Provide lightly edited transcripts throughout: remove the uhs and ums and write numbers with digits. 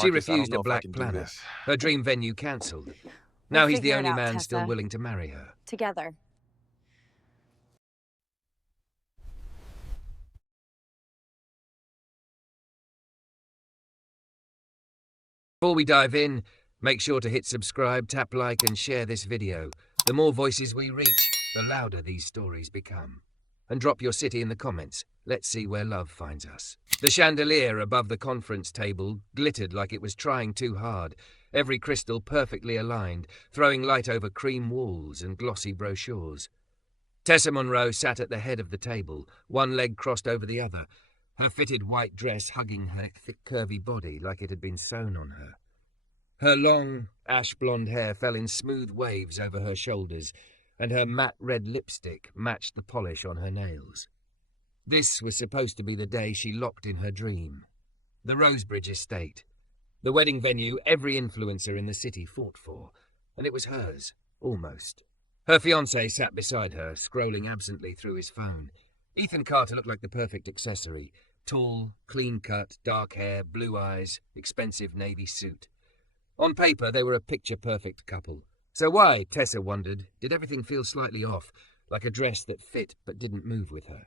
She Marcus, I refused don't know a if I black can do planner. this. Her dream venue cancelled. We'll Now he's the figure it only out, man still Tessa. willing to marry her. Together. Before we dive in, make sure to hit subscribe, tap like and share this video. The more voices we reach, the louder these stories become. And drop your city in the comments. Let's see where love finds us. The chandelier above the conference table glittered like it was trying too hard, every crystal perfectly aligned, throwing light over cream walls and glossy brochures. Tessa Monroe sat at the head of the table, one leg crossed over the other, her fitted white dress hugging her thick curvy body like it had been sewn on her. Her long, ash-blonde hair fell in smooth waves over her shoulders, and her matte red lipstick matched the polish on her nails. This was supposed to be the day she locked in her dream. The Rosebridge estate. The wedding venue every influencer in the city fought for, and it was hers, almost. Her fiancé sat beside her, scrolling absently through his phone. Ethan Carter looked like the perfect accessory. Tall, clean-cut, dark hair, blue eyes, expensive navy suit. On paper, they were a picture-perfect couple. So why, Tessa wondered, did everything feel slightly off, like a dress that fit but didn't move with her?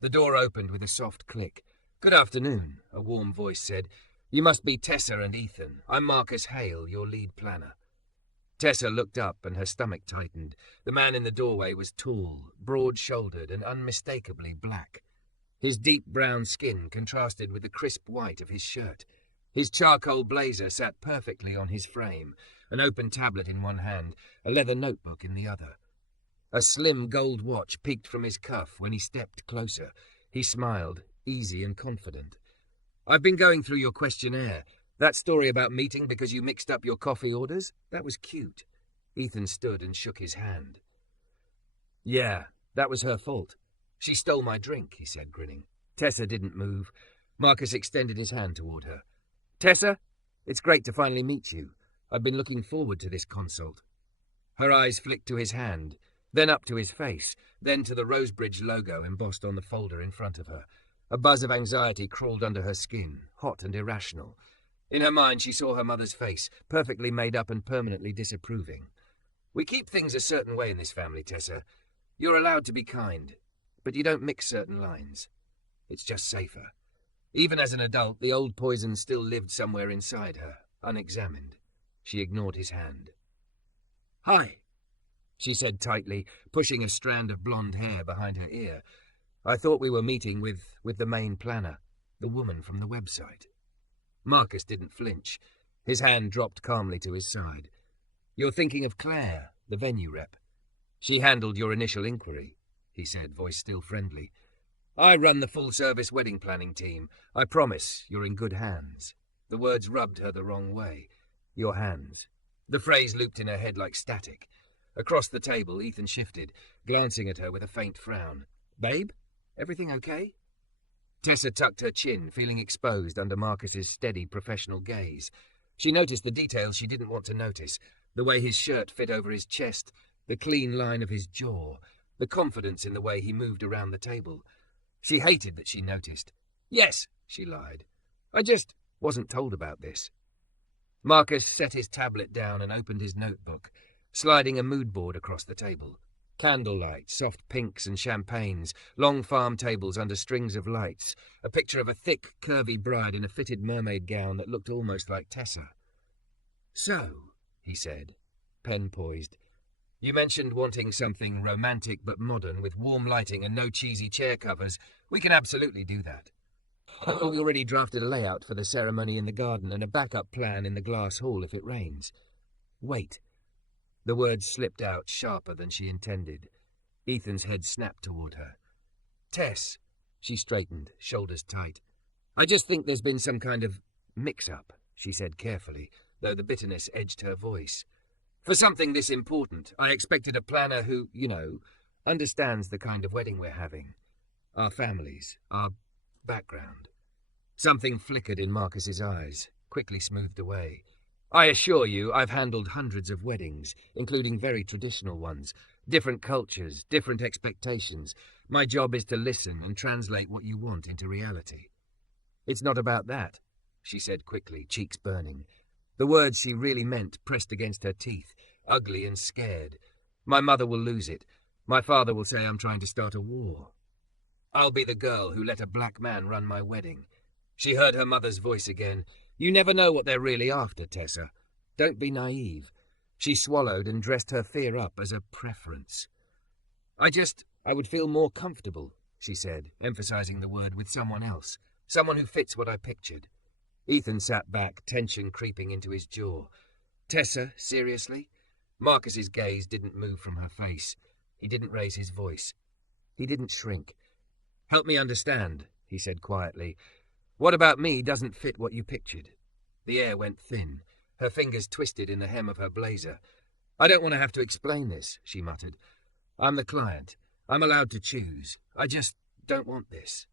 The door opened with a soft click. "Good afternoon," a warm voice said. "You must be Tessa and Ethan. I'm Marcus Hale, your lead planner." Tessa looked up and her stomach tightened. The man in the doorway was tall, broad-shouldered and unmistakably black. His deep brown skin contrasted with the crisp white of his shirt. His charcoal blazer sat perfectly on his frame, an open tablet in one hand, a leather notebook in the other. A slim gold watch peeked from his cuff when he stepped closer. He smiled, easy and confident. "I've been going through your questionnaire. That story about meeting because you mixed up your coffee orders? That was cute." Ethan stood and shook his hand. "Yeah, that was her fault. She stole my drink," he said, grinning. Tessa didn't move. Marcus extended his hand toward her. "Tessa, it's great to finally meet you. I've been looking forward to this consult." Her eyes flicked to his hand, then up to his face, then to the Rosebridge logo embossed on the folder in front of her. A buzz of anxiety crawled under her skin, hot and irrational. In her mind, she saw her mother's face, perfectly made up and permanently disapproving. "We keep things a certain way in this family, Tessa. You're allowed to be kind, but you don't mix certain lines. It's just safer." Even as an adult, the old poison still lived somewhere inside her, unexamined. She ignored his hand. "Hi," she said tightly, pushing a strand of blonde hair behind her ear. "I thought we were meeting with the main planner, the woman from the website." Marcus didn't flinch. His hand dropped calmly to his side. "You're thinking of Claire, the venue rep. She handled your initial inquiry," he said, voice still friendly. "I run the full-service wedding planning team. I promise you're in good hands." The words rubbed her the wrong way. "Your hands." The phrase looped in her head like static. Across the table, Ethan shifted, glancing at her with a faint frown. "Babe, everything okay?" Tessa tucked her chin, feeling exposed under Marcus's steady professional gaze. She noticed the details she didn't want to notice, the way his shirt fit over his chest, the clean line of his jaw, the confidence in the way he moved around the table. She hated that she noticed. "Yes," she lied. "I just wasn't told about this." Marcus set his tablet down and opened his notebook, sliding a mood board across the table. Candlelight, soft pinks and champagnes, long farm tables under strings of lights, a picture of a thick, curvy bride in a fitted mermaid gown that looked almost like Tessa. "So," he said, pen poised, "you mentioned wanting something romantic but modern with warm lighting and no cheesy chair covers. We can absolutely do that. We already drafted a layout for the ceremony in the garden and a backup plan in the glass hall if it rains." "Wait." The words slipped out sharper than she intended. Ethan's head snapped toward her. "Tess," she straightened, shoulders tight. "I just think there's been some kind of mix-up," she said carefully, though the bitterness edged her voice. "For something this important, I expected a planner who, understands the kind of wedding we're having. Our families, our background." Something flickered in Marcus's eyes, quickly smoothed away. "I assure you, I've handled hundreds of weddings, including very traditional ones. Different cultures, different expectations. My job is to listen and translate what you want into reality." "It's not about that." she said quickly, cheeks burning. The words she really meant pressed against her teeth, ugly and scared. My mother will lose it. My father will say I'm trying to start a war. I'll be the girl who let a black man run my wedding. She heard her mother's voice again. You never know what they're really after, Tessa. Don't be naive. She swallowed and dressed her fear up as a preference. I would feel more comfortable, she said, emphasizing the word, with someone else. Someone who fits what I pictured. Ethan sat back, tension creeping into his jaw. Tessa, seriously? Marcus's gaze didn't move from her face. He didn't raise his voice. He didn't shrink. Help me understand, he said quietly. What about me doesn't fit what you pictured? The air went thin. Her fingers twisted in the hem of her blazer. I don't want to have to explain this, she muttered. I'm the client. I'm allowed to choose. I just don't want this.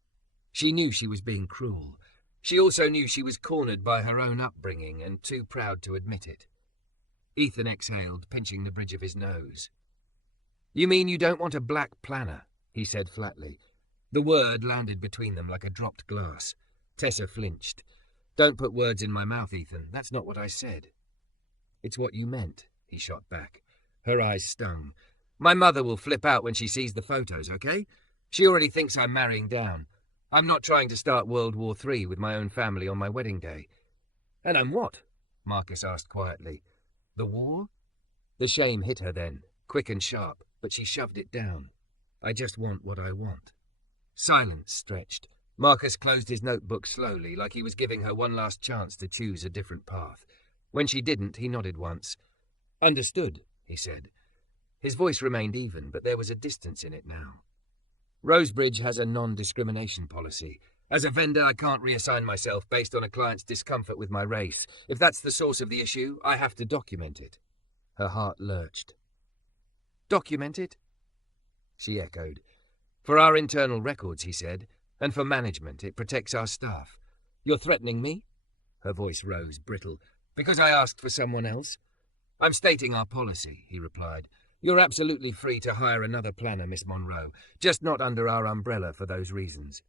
She knew she was being cruel. She also knew she was cornered by her own upbringing and too proud to admit it. Ethan exhaled, pinching the bridge of his nose. You mean you don't want a black planner? He said flatly. The word landed between them like a dropped glass. Tessa flinched. Don't put words in my mouth, Ethan. That's not what I said. It's what you meant, he shot back. Her eyes stung. My mother will flip out when she sees the photos, okay? She already thinks I'm marrying down. I'm not trying to start World War III with my own family on my wedding day. And I'm what? Marcus asked quietly. The war? The shame hit her then, quick and sharp, but she shoved it down. I just want what I want. Silence stretched. Marcus closed his notebook slowly, like he was giving her one last chance to choose a different path. When she didn't, he nodded once. Understood, he said. His voice remained even, but there was a distance in it now. Rosebridge has a non-discrimination policy. As a vendor, I can't reassign myself based on a client's discomfort with my race. If that's the source of the issue, I have to document it. Her heart lurched. Document it? She echoed. For our internal records, he said, and for management, it protects our staff. You're threatening me? Her voice rose, brittle. Because I asked for someone else? I'm stating our policy, he replied. You're absolutely free to hire another planner, Miss Monroe, just not under our umbrella for those reasons.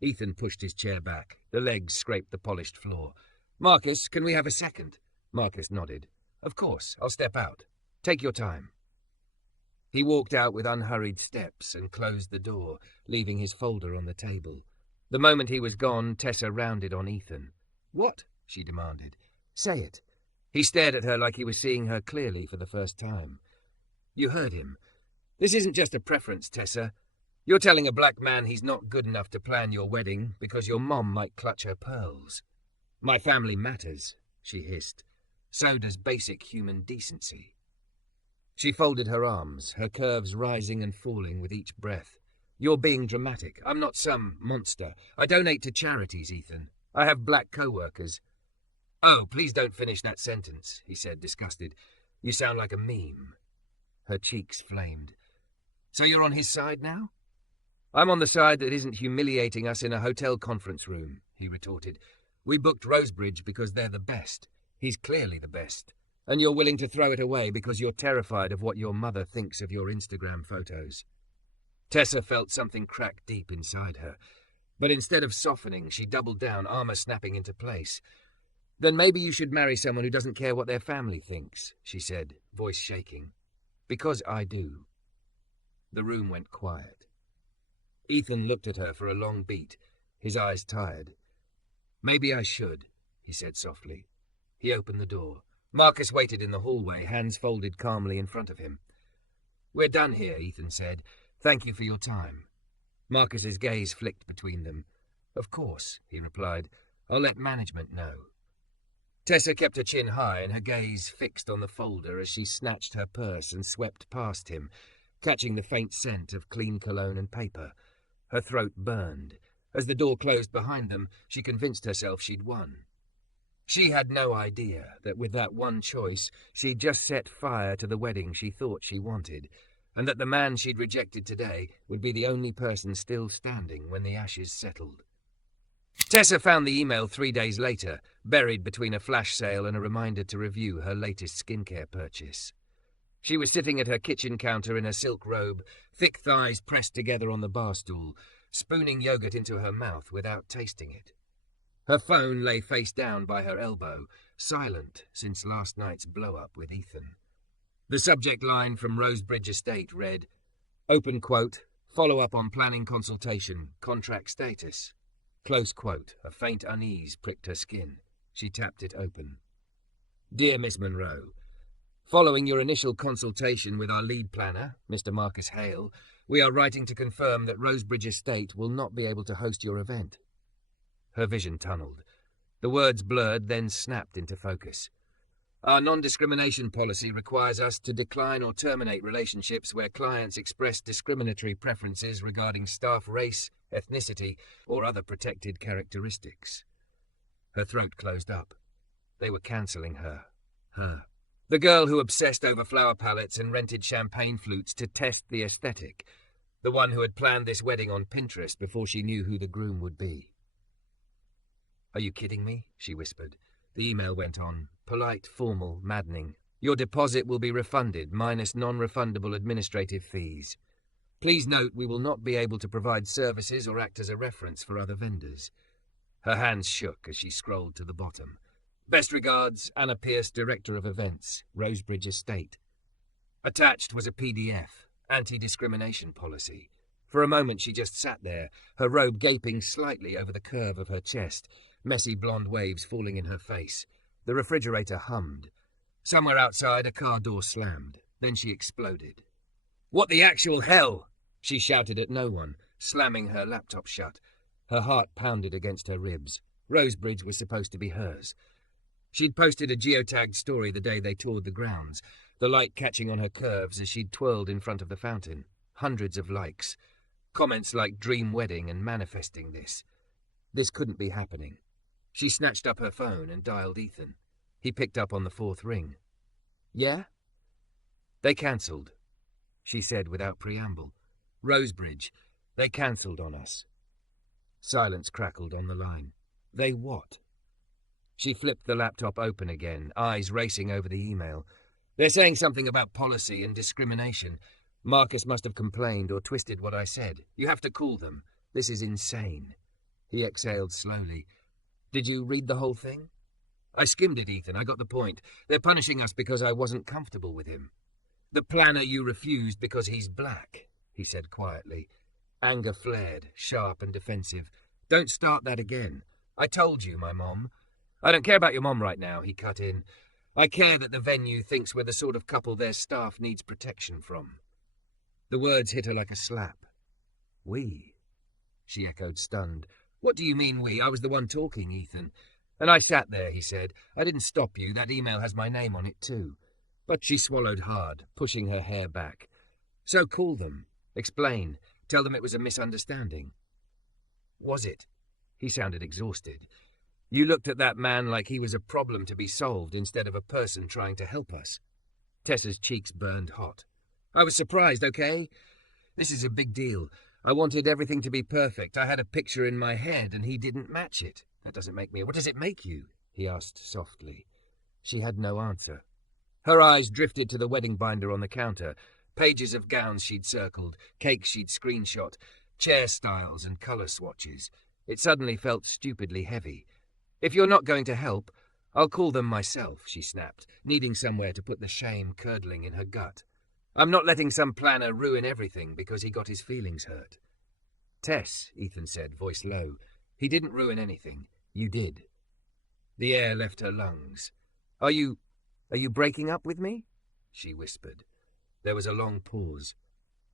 Ethan pushed his chair back. The legs scraped the polished floor. Marcus, can we have a second? Marcus nodded. Of course, I'll step out. Take your time. He walked out with unhurried steps and closed the door, leaving his folder on the table. The moment he was gone, Tessa rounded on Ethan. What? She demanded. Say it. He stared at her like he was seeing her clearly for the first time. You heard him. This isn't just a preference, Tessa. You're telling a black man he's not good enough to plan your wedding because your mom might clutch her pearls. My family matters, she hissed. So does basic human decency. She folded her arms, her curves rising and falling with each breath. You're being dramatic. I'm not some monster. I donate to charities, Ethan. I have black co-workers. Oh, please don't finish that sentence, he said, disgusted. You sound like a meme. Her cheeks flamed. So you're on his side now? I'm on the side that isn't humiliating us in a hotel conference room, he retorted. We booked Rosebridge because they're the best. He's clearly the best. And you're willing to throw it away because you're terrified of what your mother thinks of your Instagram photos. Tessa felt something crack deep inside her. But instead of softening, she doubled down, armor snapping into place. Then maybe you should marry someone who doesn't care what their family thinks, she said, voice shaking. Because I do. The room went quiet. Ethan looked at her for a long beat, his eyes tired. Maybe I should, he said softly. He opened the door. Marcus waited in the hallway, hands folded calmly in front of him. We're done here, Ethan said. Thank you for your time. Marcus's gaze flicked between them. Of course, he replied. I'll let management know. Tessa kept her chin high and her gaze fixed on the folder as she snatched her purse and swept past him, catching the faint scent of clean cologne and paper. Her throat burned. As the door closed behind them, she convinced herself she'd won. She had no idea that with that one choice, she'd just set fire to the wedding she thought she wanted, and that the man she'd rejected today would be the only person still standing when the ashes settled. Tessa found the email 3 days later, buried between a flash sale and a reminder to review her latest skincare purchase. She was sitting at her kitchen counter in a silk robe, thick thighs pressed together on the bar stool, spooning yogurt into her mouth without tasting it. Her phone lay face down by her elbow, silent since last night's blow-up with Ethan. The subject line from Rosebridge Estate read, open quote, follow up on planning consultation, contract status. Close quote. A faint unease pricked her skin. She tapped it open. Dear Miss Monroe, following your initial consultation with our lead planner, Mr. Marcus Hale, we are writing to confirm that Rosebridge Estate will not be able to host your event. Her vision tunneled. The words blurred, then snapped into focus. Our non-discrimination policy requires us to decline or terminate relationships where clients express discriminatory preferences regarding staff race, ethnicity, or other protected characteristics. Her throat closed up. They were cancelling her. Her. The girl who obsessed over flower palettes and rented champagne flutes to test the aesthetic. The one who had planned this wedding on Pinterest before she knew who the groom would be. Are you kidding me? She whispered. The email went on. Polite, formal, maddening. Your deposit will be refunded, minus non-refundable administrative fees. Please note we will not be able to provide services or act as a reference for other vendors. Her hands shook as she scrolled to the bottom. Best regards, Anna Pierce, Director of Events, Rosebridge Estate. Attached was a PDF, anti-discrimination policy. For a moment she just sat there, her robe gaping slightly over the curve of her chest, messy blonde waves falling in her face. The refrigerator hummed. Somewhere outside, a car door slammed. Then she exploded. What the actual hell? She shouted at no one, slamming her laptop shut. Her heart pounded against her ribs. Rosebridge was supposed to be hers. She'd posted a geotagged story the day they toured the grounds, the light catching on her curves as she'd twirled in front of the fountain. Hundreds of likes. Comments like dream wedding and manifesting this. This couldn't be happening. She snatched up her phone and dialed Ethan. He picked up on the fourth ring. Yeah? They cancelled, she said without preamble. Rosebridge, they cancelled on us. Silence crackled on the line. They what? She flipped the laptop open again, eyes racing over the email. They're saying something about policy and discrimination. Marcus must have complained or twisted what I said. You have to call them. This is insane. He exhaled slowly. Did you read the whole thing? I skimmed it, Ethan. I got the point. They're punishing us because I wasn't comfortable with him. The planner you refused because he's black, he said quietly. Anger flared, sharp and defensive. Don't start that again. I told you, my mom. I don't care about your mom right now, he cut in. I care that the venue thinks we're the sort of couple their staff needs protection from. The words hit her like a slap. We? She echoed, stunned. What do you mean we? I was the one talking, Ethan. And I sat there, he said. I didn't stop you. That email has my name on it too. But she swallowed hard, pushing her hair back. So call them. Explain. Tell them it was a misunderstanding. Was it? He sounded exhausted. You looked at that man like he was a problem to be solved instead of a person trying to help us. Tessa's cheeks burned hot. I was surprised, okay? This is a big deal. I wanted everything to be perfect. I had a picture in my head and he didn't match it. That doesn't make me... What does it make you? He asked softly. She had no answer. Her eyes drifted to the wedding binder on the counter. Pages of gowns she'd circled, cakes she'd screenshot, chair styles and colour swatches. It suddenly felt stupidly heavy. If you're not going to help, I'll call them myself, she snapped, needing somewhere to put the shame curdling in her gut. I'm not letting some planner ruin everything because he got his feelings hurt. Tess, Ethan said, voice low. He didn't ruin anything. You did. The air left her lungs. Are you breaking up with me? She whispered. There was a long pause.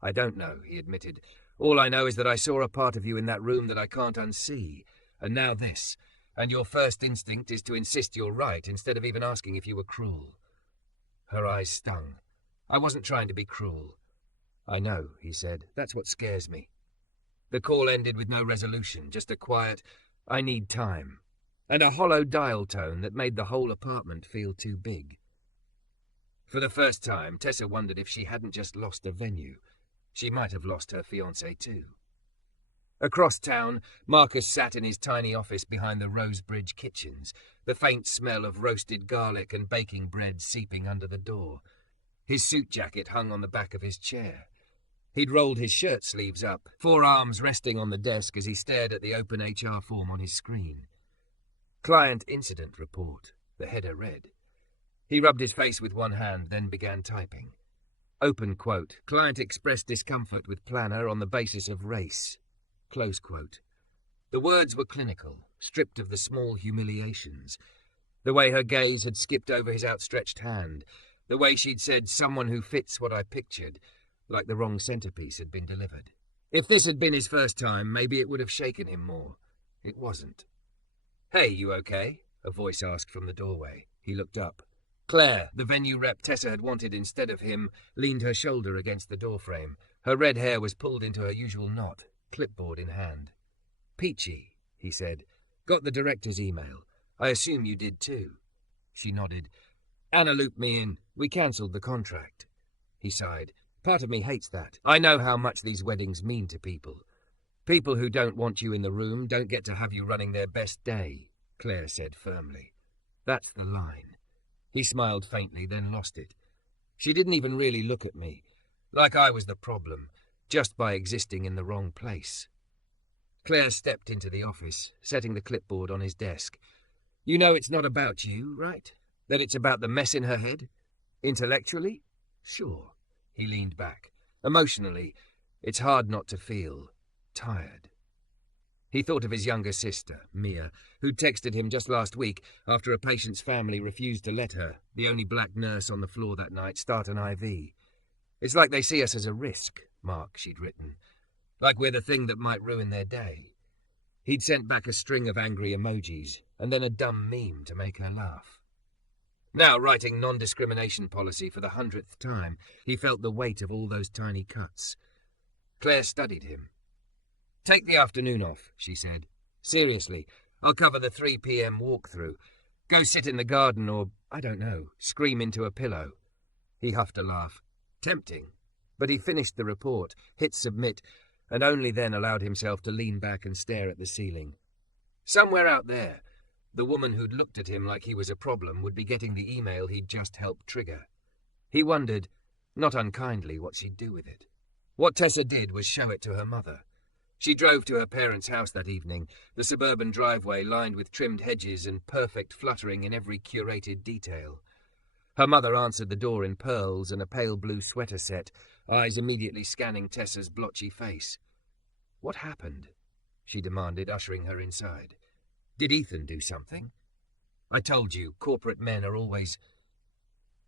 I don't know, he admitted. All I know is that I saw a part of you in that room that I can't unsee. And now this. And your first instinct is to insist you're right instead of even asking if you were cruel. Her eyes stung. I wasn't trying to be cruel. I know, he said. That's what scares me. The call ended with no resolution, just a quiet, I need time, and a hollow dial tone that made the whole apartment feel too big. For the first time, Tessa wondered if she hadn't just lost a venue. She might have lost her fiancé too. Across town, Marcus sat in his tiny office behind the Rosebridge kitchens, the faint smell of roasted garlic and baking bread seeping under the door. His suit jacket hung on the back of his chair. He'd rolled his shirt sleeves up, forearms resting on the desk as he stared at the open HR form on his screen. Client incident report, the header read. He rubbed his face with one hand, then began typing. Open quote. Client expressed discomfort with planner on the basis of race. Close quote. The words were clinical, stripped of the small humiliations. The way her gaze had skipped over his outstretched hand. The way she'd said, someone who fits what I pictured, like the wrong centerpiece had been delivered. If this had been his first time, maybe it would have shaken him more. It wasn't. Hey, you okay? A voice asked from the doorway. He looked up. Claire, the venue rep Tessa had wanted instead of him, leaned her shoulder against the doorframe. Her red hair was pulled into her usual knot, clipboard in hand. Peachy, he said. Got the director's email. I assume you did too. She nodded. Anna looped me in. We cancelled the contract. He sighed. Part of me hates that. I know how much these weddings mean to people. People who don't want you in the room don't get to have you running their best day, Claire said firmly. That's the line. He smiled faintly, then lost it. She didn't even really look at me, like I was the problem, just by existing in the wrong place. Claire stepped into the office, setting the clipboard on his desk. You know it's not about you, right? That it's about the mess in her head? Intellectually? Sure. He leaned back. Emotionally, it's hard not to feel tired. He thought of his younger sister, Mia, who'd texted him just last week after a patient's family refused to let her, the only black nurse on the floor that night, start an IV. It's like they see us as a risk, Mark, she'd written. Like we're the thing that might ruin their day. He'd sent back a string of angry emojis, and then a dumb meme to make her laugh. Now, writing non-discrimination policy for the 100th time, he felt the weight of all those tiny cuts. Claire studied him. Take the afternoon off, she said. Seriously, I'll cover the 3 p.m. walkthrough. Go sit in the garden or, I don't know, scream into a pillow. He huffed a laugh. Tempting. But he finished the report, hit submit, and only then allowed himself to lean back and stare at the ceiling. Somewhere out there, the woman who'd looked at him like he was a problem would be getting the email he'd just helped trigger. He wondered, not unkindly, what she'd do with it. What Tessa did was show it to her mother. She drove to her parents' house that evening, the suburban driveway lined with trimmed hedges and perfect fluttering in every curated detail. Her mother answered the door in pearls and a pale blue sweater set, eyes immediately scanning Tessa's blotchy face. What happened? She demanded, ushering her inside. Did Ethan do something? I told you, corporate men are always...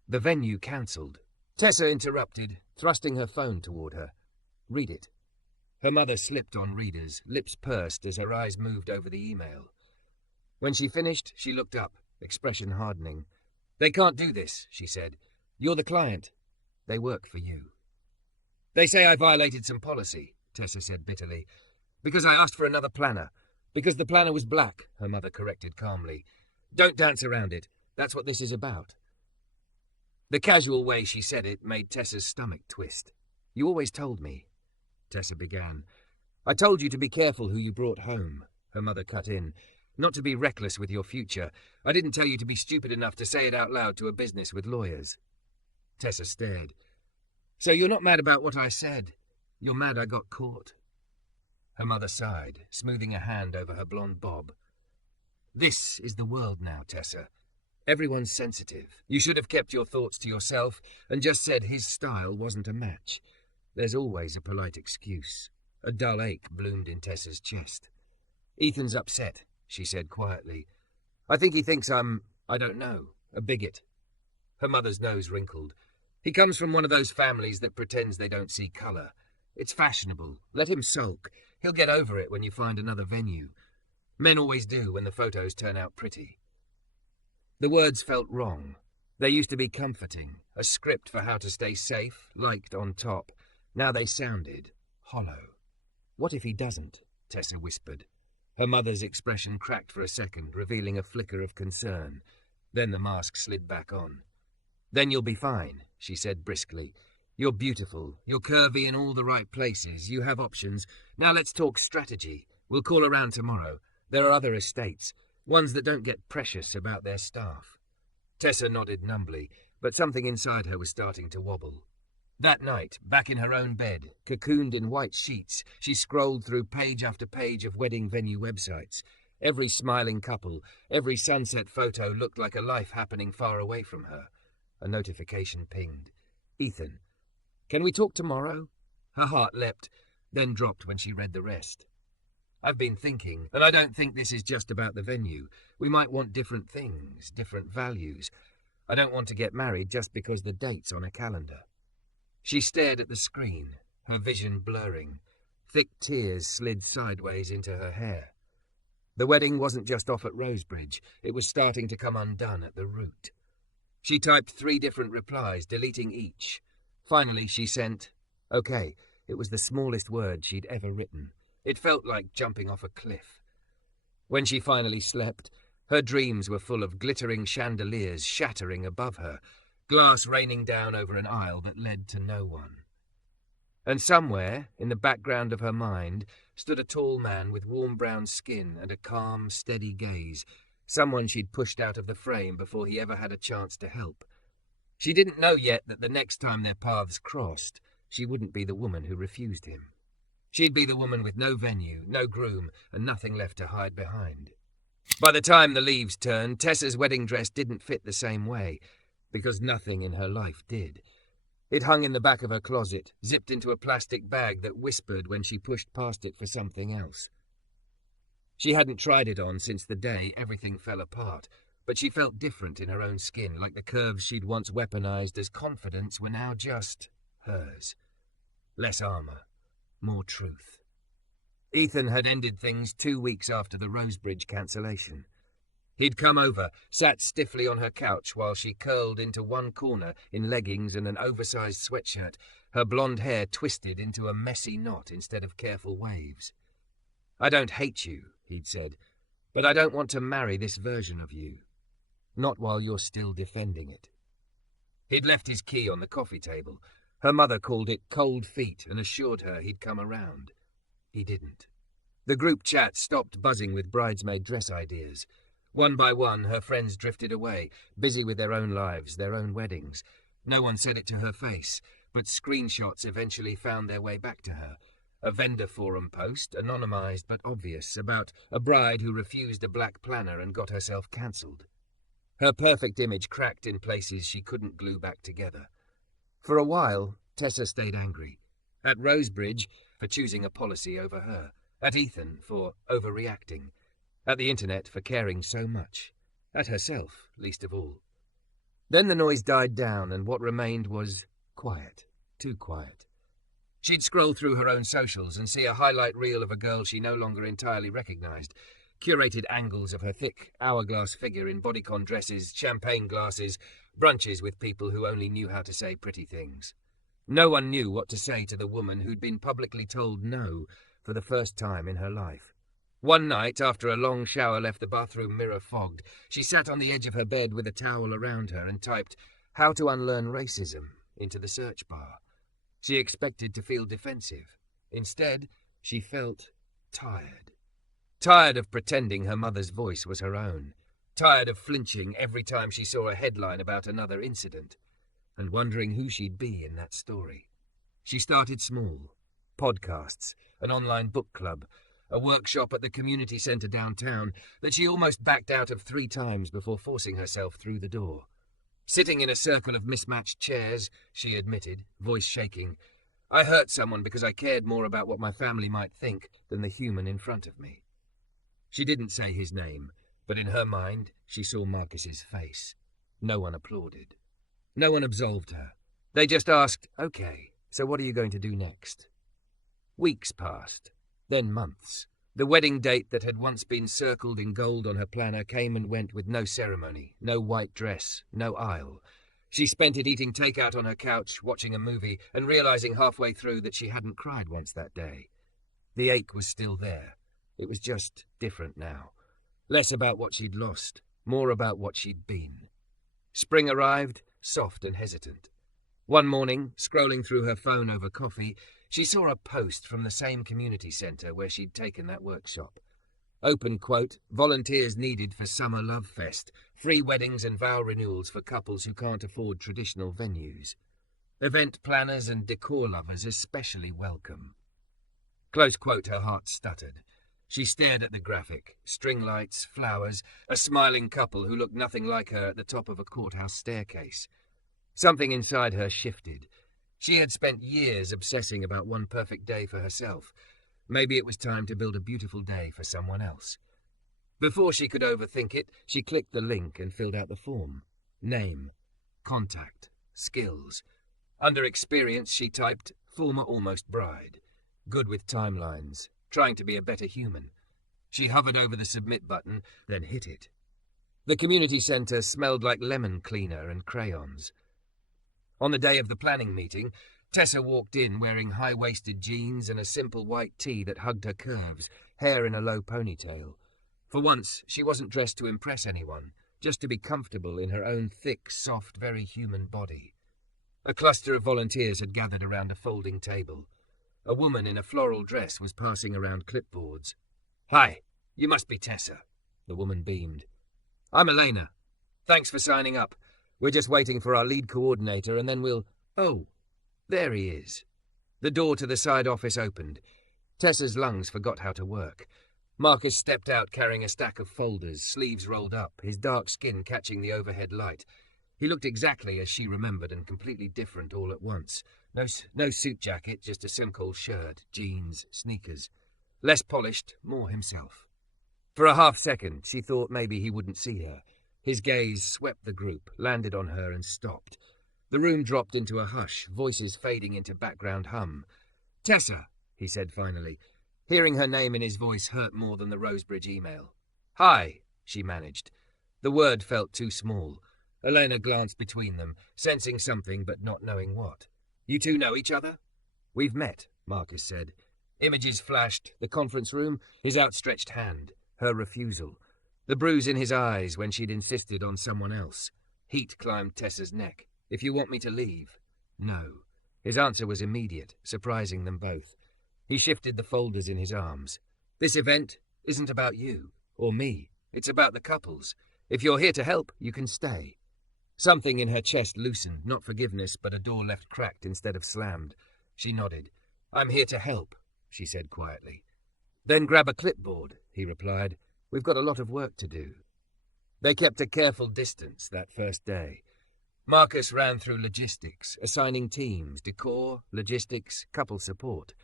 The venue cancelled. Tessa interrupted, thrusting her phone toward her. Read it. Her mother slipped on readers, lips pursed as her eyes moved over the email. When she finished, she looked up, expression hardening. They can't do this, she said. You're the client. They work for you. They say I violated some policy, Tessa said bitterly. Because I asked for another planner. Because the planner was black, her mother corrected calmly. Don't dance around it. That's what this is about. The casual way she said it made Tessa's stomach twist. You always told me, Tessa began. I told you to be careful who you brought home, her mother cut in. Not to be reckless with your future. I didn't tell you to be stupid enough to say it out loud to a business with lawyers. Tessa stared. So you're not mad about what I said. You're mad I got caught. Her mother sighed, smoothing a hand over her blonde bob. This is the world now, Tessa. Everyone's sensitive. You should have kept your thoughts to yourself and just said his style wasn't a match. There's always a polite excuse. A dull ache bloomed in Tessa's chest. Ethan's upset, she said quietly. I think he thinks I'm, I don't know, a bigot. Her mother's nose wrinkled. He comes from one of those families that pretends they don't see colour. It's fashionable. Let him sulk. He'll get over it when you find another venue. Men always do when the photos turn out pretty. The words felt wrong. They used to be comforting, a script for how to stay safe, liked on top. Now they sounded hollow. What if he doesn't? Tessa whispered. Her mother's expression cracked for a second, revealing a flicker of concern. Then the mask slid back on. Then you'll be fine, she said briskly. You're beautiful. You're curvy in all the right places. You have options. Now let's talk strategy. We'll call around tomorrow. There are other estates, ones that don't get precious about their staff. Tessa nodded numbly, but something inside her was starting to wobble. That night, back in her own bed, cocooned in white sheets, she scrolled through page after page of wedding venue websites. Every smiling couple, every sunset photo looked like a life happening far away from her. A notification pinged. "Ethan, can we talk tomorrow?" Her heart leapt, then dropped when she read the rest. "I've been thinking, and I don't think this is just about the venue. We might want different things, different values. I don't want to get married just because the date's on a calendar." She stared at the screen, her vision blurring. Thick tears slid sideways into her hair. The wedding wasn't just off at Rosebridge, it was starting to come undone at the root. She typed 3 different replies, deleting each. Finally, she sent, "Okay." It was the smallest word she'd ever written. It felt like jumping off a cliff. When she finally slept, her dreams were full of glittering chandeliers shattering above her, glass raining down over an aisle that led to no one. And somewhere, in the background of her mind, stood a tall man with warm brown skin and a calm, steady gaze, someone she'd pushed out of the frame before he ever had a chance to help. She didn't know yet that the next time their paths crossed, she wouldn't be the woman who refused him. She'd be the woman with no venue, no groom, and nothing left to hide behind. By the time the leaves turned, Tessa's wedding dress didn't fit the same way, because nothing in her life did. It hung in the back of her closet, zipped into a plastic bag that whispered when she pushed past it for something else. She hadn't tried it on since the day everything fell apart, but she felt different in her own skin, like the curves she'd once weaponized as confidence were now just hers. Less armor, more truth. Ethan had ended things 2 weeks after the Rosebridge cancellation. He'd come over, sat stiffly on her couch while she curled into one corner in leggings and an oversized sweatshirt, her blonde hair twisted into a messy knot instead of careful waves. "I don't hate you," he'd said, "but I don't want to marry this version of you. Not while you're still defending it." He'd left his key on the coffee table. Her mother called it cold feet and assured her he'd come around. He didn't. The group chat stopped buzzing with bridesmaid dress ideas. One by one, her friends drifted away, busy with their own lives, their own weddings. No one said it to her face, but screenshots eventually found their way back to her. A vendor forum post, anonymized but obvious, about a bride who refused a black planner and got herself cancelled. Her perfect image cracked in places she couldn't glue back together. For a while, Tessa stayed angry. At Rosebridge, for choosing a policy over her. At Ethan, for overreacting. At the internet, for caring so much. At herself, least of all. Then the noise died down, and what remained was quiet. Too quiet. She'd scroll through her own socials and see a highlight reel of a girl she no longer entirely recognized. Curated angles of her thick, hourglass figure in bodycon dresses, champagne glasses, brunches with people who only knew how to say pretty things. No one knew what to say to the woman who'd been publicly told no for the first time in her life. One night, after a long shower left the bathroom mirror fogged, she sat on the edge of her bed with a towel around her and typed, "How to unlearn racism," into the search bar. She expected to feel defensive. Instead, she felt tired. Tired of pretending her mother's voice was her own. Tired of flinching every time she saw a headline about another incident, and wondering who she'd be in that story. She started small. Podcasts, an online book club, a workshop at the community centre downtown that she almost backed out of 3 times before forcing herself through the door. Sitting in a circle of mismatched chairs, she admitted, voice shaking, "I hurt someone because I cared more about what my family might think than the human in front of me." She didn't say his name, but in her mind, she saw Marcus's face. No one applauded. No one absolved her. They just asked, "Okay, so what are you going to do next?" Weeks passed, then months. The wedding date that had once been circled in gold on her planner came and went with no ceremony, no white dress, no aisle. She spent it eating takeout on her couch, watching a movie, and realizing halfway through that she hadn't cried once that day. The ache was still there. It was just different now. Less about what she'd lost, more about what she'd been. Spring arrived, soft and hesitant. One morning, scrolling through her phone over coffee, she saw a post from the same community centre where she'd taken that workshop. Open quote, "Volunteers needed for Summer Love Fest. Free weddings and vow renewals for couples who can't afford traditional venues. Event planners and decor lovers especially welcome." Close quote, her heart stuttered. She stared at the graphic. String lights, flowers, a smiling couple who looked nothing like her at the top of a courthouse staircase. Something inside her shifted. She had spent years obsessing about one perfect day for herself. Maybe it was time to build a beautiful day for someone else. Before she could overthink it, she clicked the link and filled out the form. Name, contact, skills. Under experience, she typed, former almost bride. Good with timelines, trying to be a better human. She hovered over the submit button, then hit it. The community centre smelled like lemon cleaner and crayons. On the day of the planning meeting, Tessa walked in wearing high-waisted jeans and a simple white tee that hugged her curves, hair in a low ponytail. For once, she wasn't dressed to impress anyone, just to be comfortable in her own thick, soft, very human body. A cluster of volunteers had gathered around a folding table. A woman in a floral dress was passing around clipboards. "Hi, you must be Tessa." The woman beamed. "I'm Elena. Thanks for signing up. We're just waiting for our lead coordinator and then we'll... Oh, there he is." The door to the side office opened. Tessa's lungs forgot how to work. Marcus stepped out carrying a stack of folders, sleeves rolled up, his dark skin catching the overhead light. He looked exactly as she remembered and completely different all at once. No suit jacket, just a simple shirt, jeans, sneakers. Less polished, more himself. For a half second, she thought maybe he wouldn't see her. His gaze swept the group, landed on her and stopped. The room dropped into a hush, voices fading into background hum. "Tessa," he said finally. Hearing her name in his voice hurt more than the Rosebridge email. "Hi," she managed. The word felt too small. Elena glanced between them, sensing something but not knowing what. "You two know each other?" "We've met," Marcus said. Images flashed, the conference room, his outstretched hand, her refusal. The bruise in his eyes when she'd insisted on someone else. Heat climbed Tessa's neck. "If you want me to leave?" "No." His answer was immediate, surprising them both. He shifted the folders in his arms. "This event isn't about you, or me. It's about the couples. If you're here to help, you can stay." Something in her chest loosened, not forgiveness, but a door left cracked instead of slammed. She nodded. "I'm here to help," she said quietly. "Then grab a clipboard," he replied. "We've got a lot of work to do." They kept a careful distance that first day. Marcus ran through logistics, assigning teams, decor, logistics, couple support.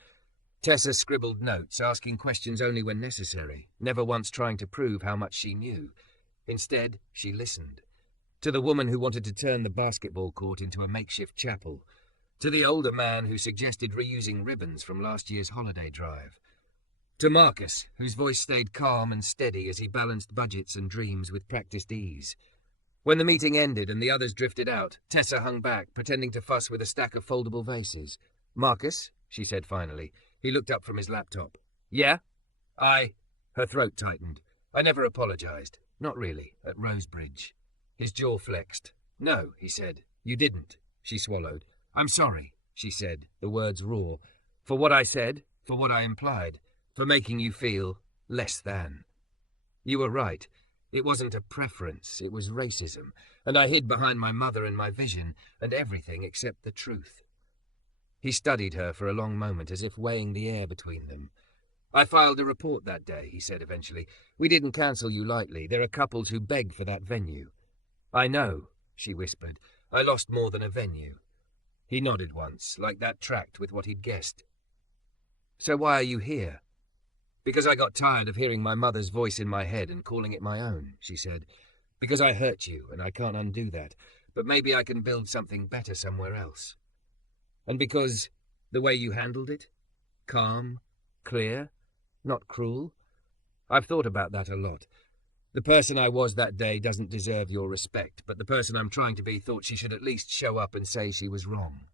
Tessa scribbled notes, asking questions only when necessary, never once trying to prove how much she knew. Instead, she listened. To the woman who wanted to turn the basketball court into a makeshift chapel. To the older man who suggested reusing ribbons from last year's holiday drive. To Marcus, whose voice stayed calm and steady as he balanced budgets and dreams with practiced ease. When the meeting ended and the others drifted out, Tessa hung back, pretending to fuss with a stack of foldable vases. "Marcus," she said finally. He looked up from his laptop. "Yeah?" Her throat tightened. "I never apologized. Not really, at Rosebridge." His jaw flexed. "No," he said. "You didn't." She swallowed. "I'm sorry," she said, the words raw. "For what I said, for what I implied, for making you feel less than." "You were right. It wasn't a preference, it was racism, and I hid behind my mother and my vision, and everything except the truth." He studied her for a long moment, as if weighing the air between them. "I filed a report that day," he said eventually. "We didn't cancel you lightly. There are couples who beg for that venue." "I know," she whispered. "I lost more than a venue." He nodded once, like that tracked with what he'd guessed. "So why are you here?" "Because I got tired of hearing my mother's voice in my head and calling it my own," she said. "Because I hurt you, and I can't undo that. But maybe I can build something better somewhere else. And because the way you handled it? Calm, clear, not cruel. I've thought about that a lot. The person I was that day doesn't deserve your respect, but the person I'm trying to be thought she should at least show up and say she was wrong."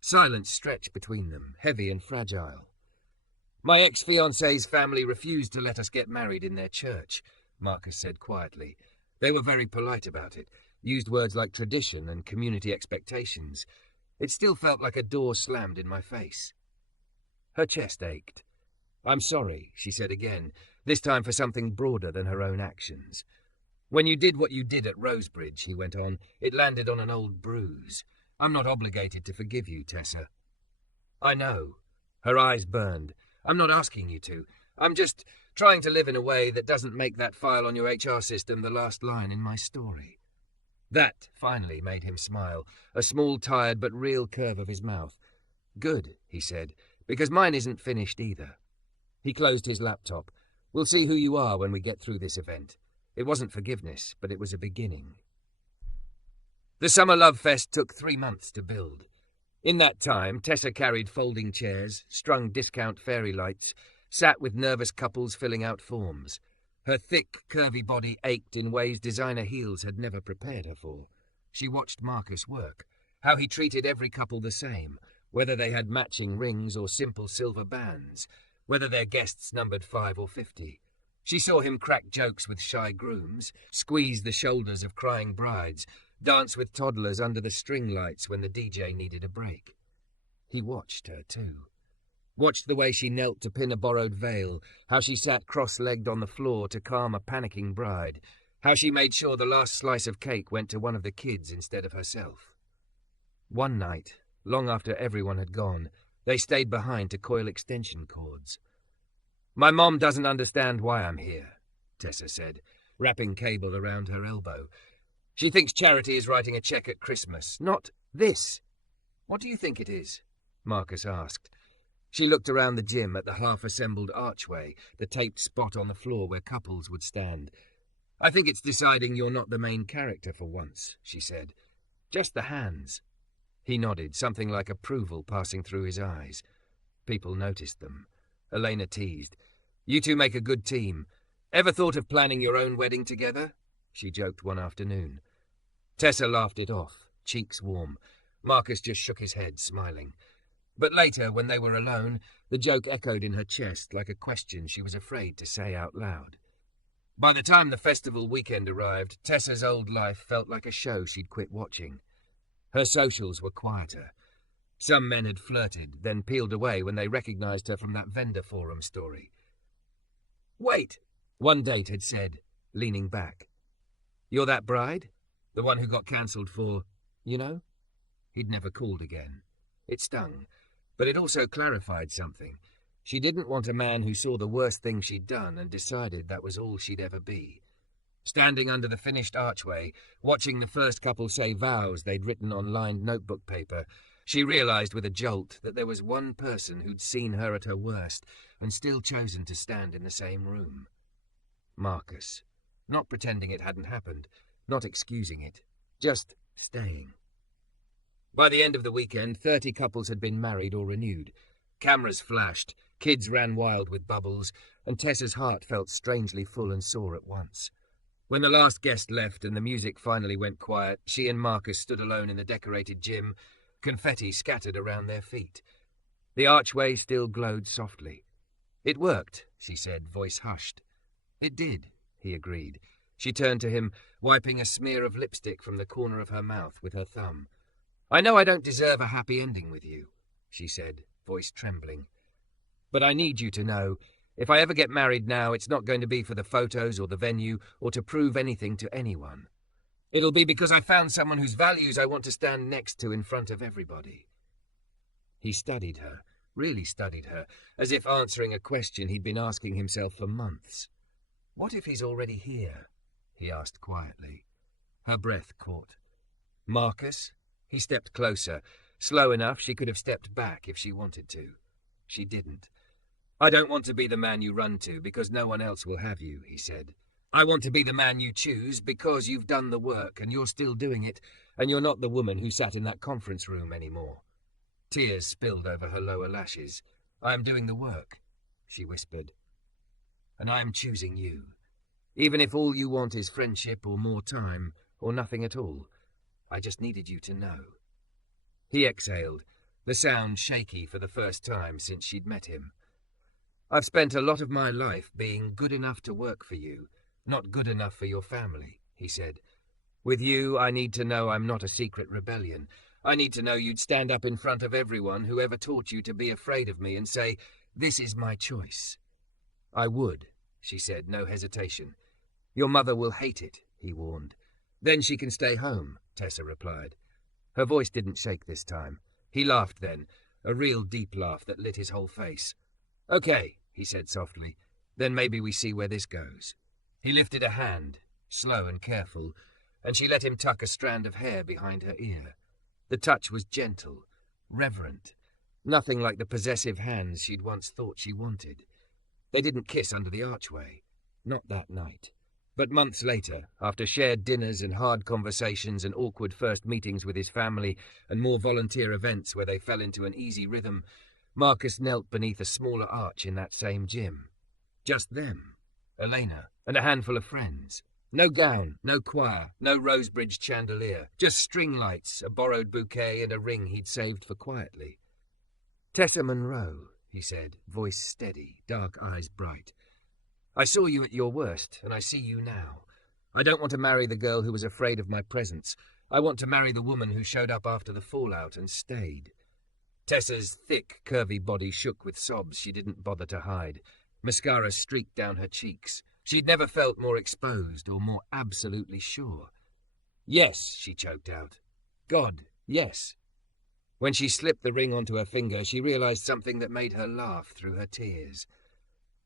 Silence stretched between them, heavy and fragile. "My ex-fiancé's family refused to let us get married in their church," Marcus said quietly. "They were very polite about it, used words like tradition and community expectations. It still felt like a door slammed in my face." Her chest ached. "I'm sorry," she said again, this time for something broader than her own actions. "When you did what you did at Rosebridge," he went on, "it landed on an old bruise. I'm not obligated to forgive you, Tessa." "I know." Her eyes burned. "I'm not asking you to. I'm just Trying to live in a way that doesn't make that file on your HR system the last line in my story. That finally made him smile, a small, tired but real curve of his mouth. Good, he said, because mine isn't finished either. He closed his laptop. We'll see who you are when we get through this event. It wasn't forgiveness, but it was a beginning. The Summer Love Fest took 3 months to build. In that time, Tessa carried folding chairs, strung discount fairy lights, sat with nervous couples filling out forms. Her thick, curvy body ached in ways designer heels had never prepared her for. She watched Marcus work, how he treated every couple the same, whether they had matching rings or simple silver bands, whether their guests numbered 5 or 50. She saw him crack jokes with shy grooms, squeeze the shoulders of crying brides, dance with toddlers under the string lights when the DJ needed a break. He watched her, too. Watched the way she knelt to pin a borrowed veil, how she sat cross-legged on the floor to calm a panicking bride, how she made sure the last slice of cake went to one of the kids instead of herself. One night, long after everyone had gone, they stayed behind to coil extension cords. "My mom doesn't understand why I'm here," Tessa said, wrapping cable around her elbow. "She thinks charity is writing a check at Christmas, not this." "What do you think it is?" Marcus asked. She looked around the gym at the half-assembled archway, the taped spot on the floor where couples would stand. "I think it's deciding you're not the main character for once," she said. "Just the hands." He nodded, something like approval passing through his eyes. People noticed them. Elena teased. "You two make a good team. Ever thought of planning your own wedding together?" she joked one afternoon. Tessa laughed it off, cheeks warm. Marcus just shook his head, smiling. But later, when they were alone, the joke echoed in her chest like a question she was afraid to say out loud. By the time the festival weekend arrived, Tessa's old life felt like a show she'd quit watching. Her socials were quieter. Some men had flirted, then peeled away when they recognized her from that vendor forum story. "Wait," one date had said, leaning back. "You're that bride? The one who got cancelled for, you know?" He'd never called again. It stung, but it also clarified something. She didn't want a man who saw the worst thing she'd done and decided that was all she'd ever be. Standing under the finished archway, watching the first couple say vows they'd written on lined notebook paper, she realized with a jolt that there was one person who'd seen her at her worst and still chosen to stand in the same room. Marcus. Not pretending it hadn't happened, not excusing it, just staying. By the end of the weekend, 30 couples had been married or renewed. Cameras flashed, kids ran wild with bubbles, and Tessa's heart felt strangely full and sore at once. When the last guest left and the music finally went quiet, she and Marcus stood alone in the decorated gym, confetti scattered around their feet. The archway still glowed softly. "It worked," she said, voice hushed. "It did," he agreed. She turned to him, wiping a smear of lipstick from the corner of her mouth with her thumb. "I know I don't deserve a happy ending with you," she said, voice trembling. "But I need you to know, if I ever get married now, it's not going to be for the photos or the venue or to prove anything to anyone. It'll be because I found someone whose values I want to stand next to in front of everybody." He studied her, really studied her, as if answering a question he'd been asking himself for months. "What if he's already here?" he asked quietly. Her breath caught. "Marcus?" He stepped closer, slow enough she could have stepped back if she wanted to. She didn't. "I don't want to be the man you run to because no one else will have you," he said. "I want to be the man you choose because you've done the work and you're still doing it, and you're not the woman who sat in that conference room anymore." Tears spilled over her lower lashes. "I am doing the work," she whispered. "And I am choosing you. Even if all you want is friendship or more time, or nothing at all. I just needed you to know." He exhaled, the sound shaky for the first time since she'd met him. "I've spent a lot of my life being good enough to work for you, not good enough for your family," he said. "With you, I need to know I'm not a secret rebellion. I need to know you'd stand up in front of everyone who ever taught you to be afraid of me and say, 'This is my choice.'" "I would," she said, no hesitation. "Your mother will hate it," he warned. "Then she can stay home," Tessa replied. Her voice didn't shake this time. He laughed then, a real deep laugh that lit his whole face. "Okay," he said softly. Then maybe we see where this goes. He lifted a hand, slow and careful, and she let him tuck a strand of hair behind her ear. The touch was gentle, reverent, nothing like the possessive hands she'd once thought she wanted. They didn't kiss under the archway, not that night. But months later, after shared dinners and hard conversations and awkward first meetings with his family and more volunteer events where they fell into an easy rhythm, Marcus knelt beneath a smaller arch in that same gym. Just them, Elena, and a handful of friends. No gown, no choir, no rose-bridged chandelier, just string lights, a borrowed bouquet, and a ring he'd saved for quietly. "Tessa Monroe," he said, voice steady, dark eyes bright. "I saw you at your worst, and I see you now. I don't want to marry the girl who was afraid of my presence. I want to marry the woman who showed up after the fallout and stayed." Tessa's thick, curvy body shook with sobs she didn't bother to hide. Mascara streaked down her cheeks. She'd never felt more exposed or more absolutely sure. "Yes," she choked out. "God, yes." When she slipped the ring onto her finger, she realized something that made her laugh through her tears.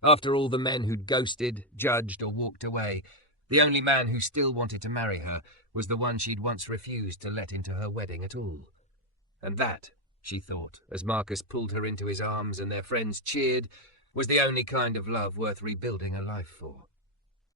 After all the men who'd ghosted, judged, or walked away, the only man who still wanted to marry her was the one she'd once refused to let into her wedding at all. And that, she thought, as Marcus pulled her into his arms and their friends cheered, was the only kind of love worth rebuilding a life for.